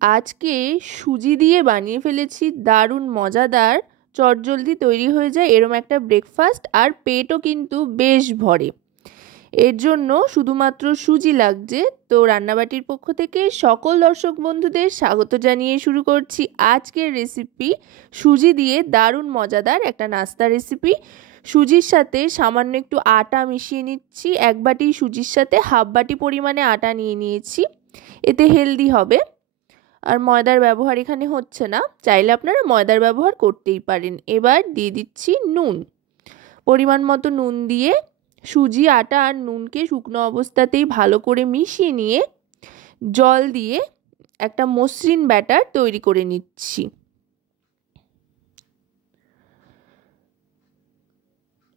আজকে সুজি দিয়ে বানিয়ে ফেলেছি দারুণ মজাদার, চটজলদি তৈরি হয়ে যায় এরম একটা ব্রেকফাস্ট, আর পেটও কিন্তু বেশ ভরে। এর জন্য শুধুমাত্র সুজি লাগছে। তো রান্নাবাটির পক্ষ থেকে সকল দর্শক বন্ধুদের স্বাগত জানিয়ে শুরু করছি আজকের রেসিপি, সুজি দিয়ে দারুণ মজাদার একটা নাস্তা রেসিপি। সুজির সাথে সামান্য একটু আটা মিশিয়ে নিচ্ছি। এক বাটি সুজির সাথে হাফ বাটি পরিমাণে আটা নিয়ে নিয়েছি, এতে হেলদি হবে। আর ময়দার ব্যবহার এখানে হচ্ছে না, চাইলে আপনারা ময়দার ব্যবহার করতেই পারেন। এবার দিয়ে দিচ্ছি নুন, পরিমাণ মতো নুন দিয়ে সুজি, আটা আর নুনকে শুকনো অবস্থাতেই ভালো করে মিশিয়ে নিয়ে জল দিয়ে একটা মসৃণ ব্যাটার তৈরি করে নিচ্ছি।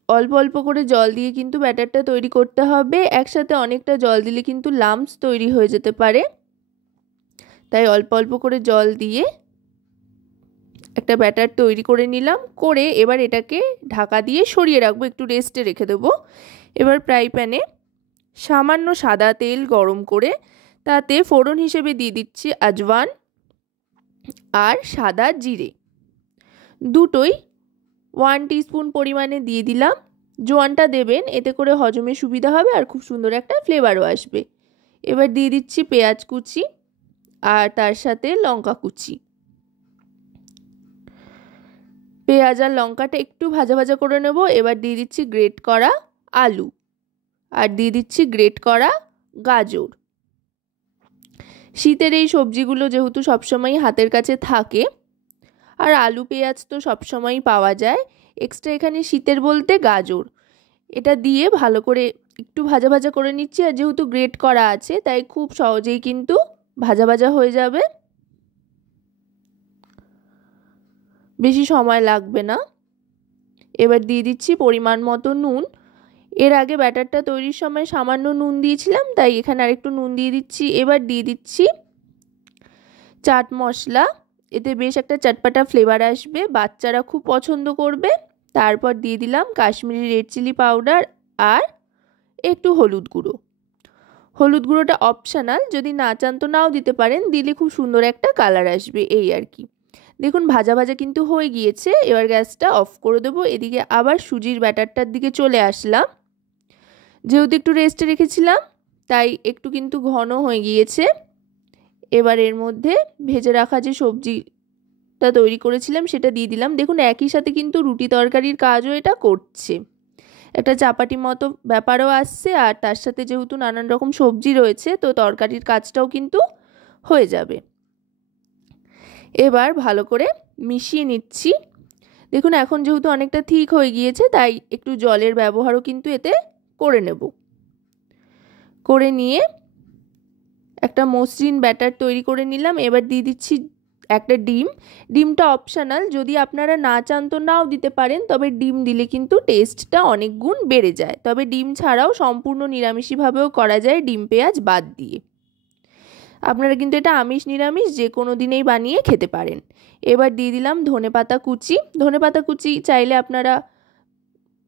অল্প অল্প করে জল দিয়ে কিন্তু ব্যাটারটা তৈরি করতে হবে, একসাথে অনেকটা জল দিলে কিন্তু লাম্পস তৈরি হয়ে যেতে পারে। তাই অল্প অল্প করে জল দিয়ে একটা ব্যাটার তৈরি করে নিলাম। করে এবার এটাকে ঢাকা দিয়ে সরিয়ে রাখবো, একটু রেস্টে রেখে দেবো। এবার ফ্রাই প্যানে সামান্য সাদা তেল গরম করে তাতে ফোড়ন হিসেবে দিয়ে দিচ্ছি আজওয়ান আর সাদা জিরে, দুটোই 1 টিস্পুন পরিমাণে দিয়ে দিলাম। জোয়ানটা দেবেন, এতে করে হজমে সুবিধা হবে আর খুব সুন্দর একটা ফ্লেভারও আসবে। এবার দিয়ে দিচ্ছি পেঁয়াজ কুচি আর তার সাথে লঙ্কা কুচি। পেঁয়াজ আর লঙ্কাটা একটু ভাজা ভাজা করে নেব। এবার দিয়ে দিচ্ছি গ্রেট করা আলু আর দিয়ে দিচ্ছি গ্রেট করা গাজর। শীতের এই সবজিগুলো যেহেতু সবসময় হাতের কাছে থাকে, আর আলু পেঁয়াজ তো সবসময়ই পাওয়া যায়, এক্সট্রা এখানে শীতের বলতে গাজর, এটা দিয়ে ভালো করে একটু ভাজা ভাজা করে নিচ্ছি। আর যেহেতু গ্রেট করা আছে তাই খুব সহজেই কিন্তু ভাজা ভাজা হয়ে যাবে, বেশি সময় লাগবে না। এবার দিয়ে দিচ্ছি পরিমাণ মতো নুন। এর আগে ব্যাটারটা তৈরির সময় সামান্য নুন দিয়েছিলাম, তাই এখানে আরেকটু নুন দিয়ে দিচ্ছি। এবার দিয়ে দিচ্ছি চাট মশলা, এতে বেশ একটা চটপাটা ফ্লেভার আসবে, বাচ্চারা খুব পছন্দ করবে। তারপর দিয়ে দিলাম কাশ্মীরি রেড চিলি পাউডার আর একটু হলুদ গুঁড়ো। হলুদ গুঁড়োটা অপশনাল, যদি না চান তো নাও দিতে পারেন, দিলে খুব সুন্দর একটা কালার আসবে, এই আর কি। দেখুন ভাজা ভাজা কিন্তু হয়ে গিয়েছে, এবার গ্যাসটা অফ করে দেবো। এদিকে আবার সুজির ব্যাটারটার দিকে চলে আসলাম। যেহেতু একটু রেস্টে রেখেছিলাম তাই একটু কিন্তু ঘন হয়ে গিয়েছে। এবার এর মধ্যে ভেজে রাখা যে সবজিটা তৈরি করেছিলাম সেটা দিয়ে দিলাম। দেখুন একই সাথে কিন্তু রুটি তরকারির কাজও এটা করছে, একটা চাপাটি মতো ব্যাপারও আসছে, আর তার সাথে যেহেতু নানান রকম সবজি রয়েছে তো তরকারির কাজটাও কিন্তু হয়ে যাবে। এবার ভালো করে মিশিয়ে নিচ্ছি। দেখুন এখন যেহেতু অনেকটা ঠিক হয়ে গিয়েছে তাই একটু জলের ব্যবহারও কিন্তু এতে করে নেব। করে নিয়ে একটা মসৃণ ব্যাটার তৈরি করে নিলাম। এবার দিয়ে দিচ্ছি একটা ডিম। ডিমটা অপশনাল, যদি আপনারা না চান তো নাও দিতে পারেন, তবে ডিম দিলে কিন্তু টেস্টটা অনেক গুণ বেড়ে যায়। তবে ডিম ছাড়াও সম্পূর্ণ নিরামিষভাবেও করা যায়, ডিম পেঁয়াজ বাদ দিয়ে। আপনারা কিন্তু এটা আমিষ নিরামিষ যে কোনো দিনেই বানিয়ে খেতে পারেন। এবার দিয়ে দিলাম ধনেপাতা কুচি। ধনেপাতা কুচি চাইলে আপনারা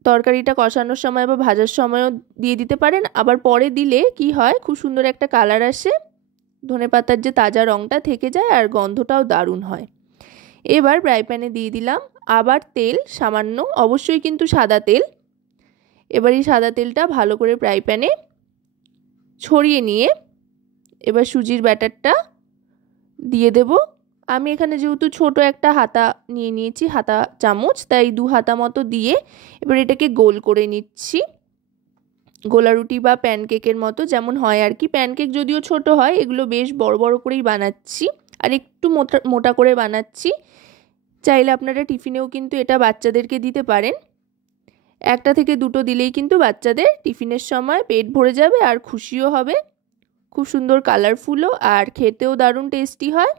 তরকারিটা কষানোর সময় বা ভাজার সময়ও দিয়ে দিতে পারেন, আবার পরে দিলে কি হয় খুব সুন্দর একটা কালার আসে, ধনেপাতার যে তাজা রঙটা থেকে যায় আর গন্ধটাও দারুণ হয়। এবার ফ্রাই প্যানে দিয়ে দিলাম আবার তেল সামান্য, অবশ্যই কিন্তু সাদা তেল। এবার এই সাদা তেলটা ভালো করে ফ্রাই প্যানে ছড়িয়ে নিয়ে এবার সুজির ব্যাটারটা দিয়ে দেব। আমি এখানে যেহেতু ছোট একটা হাতা নিয়ে নিয়েছি, হাতা চামচ, তাই 2 হাতা মতো দিয়ে এবার এটাকে গোল করে নিচ্ছি, গোলা রুটি বা প্যানকেকের মতো যেমন হয় আর কি। প্যানকেক যদিও ছোট হয়, এগুলো বেশ বড় বড় করেই বানাচ্ছি আর একটু মোটা করে বানাচ্ছি। চাইলে আপনারা টিফিনেও কিন্তু এটা বাচ্চাদেরকে দিতে পারেন। 1টা থেকে 2টো দিলেই কিন্তু বাচ্চাদের টিফিনের সময় পেট ভরে যাবে আর খুশিও হবে। খুব সুন্দর কালারফুলও আর খেতেও দারুণ টেস্টি হয়।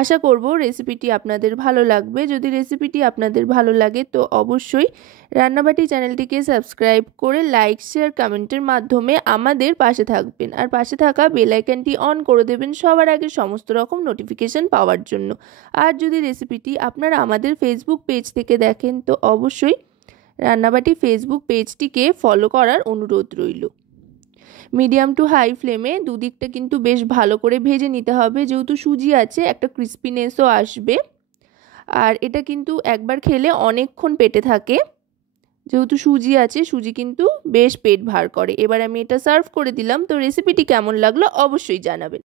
আশা করব রেসিপিটি আপনাদের ভালো লাগবে। যদি রেসিপিটি আপনাদের ভালো লাগে তো অবশ্যই রান্নাবাটি চ্যানেলটিকে সাবস্ক্রাইব করে লাইক শেয়ার কমেন্টের মাধ্যমে আমাদের পাশে থাকবেন, আর পাশে থাকা বেল আইকনটি অন করে দেবেন সবার আগে সমস্ত রকম নোটিফিকেশন পাওয়ার জন্য। আর যদি রেসিপিটি আপনারা আমাদের ফেসবুক পেজ থেকে দেখেন তো অবশ্যই রান্নাবাটি ফেসবুক পেজটিকে ফলো করার অনুরোধ রইল। মিডিয়াম টু হাই ফ্লেমে দুদিকটা কিন্তু বেশ ভালো করে ভেজে নিতে হবে, যেহেতু সুজি আছে একটা ক্রিস্পিনেসও আসবে। আর এটা কিন্তু একবার খেলে অনেকক্ষণ পেটে থাকে, যেহেতু সুজি আছে, সুজি কিন্তু বেশ পেট ভার করে। এবার আমি এটা সার্ভ করে দিলাম। তো রেসিপিটি কেমন লাগলো অবশ্যই জানাবেন।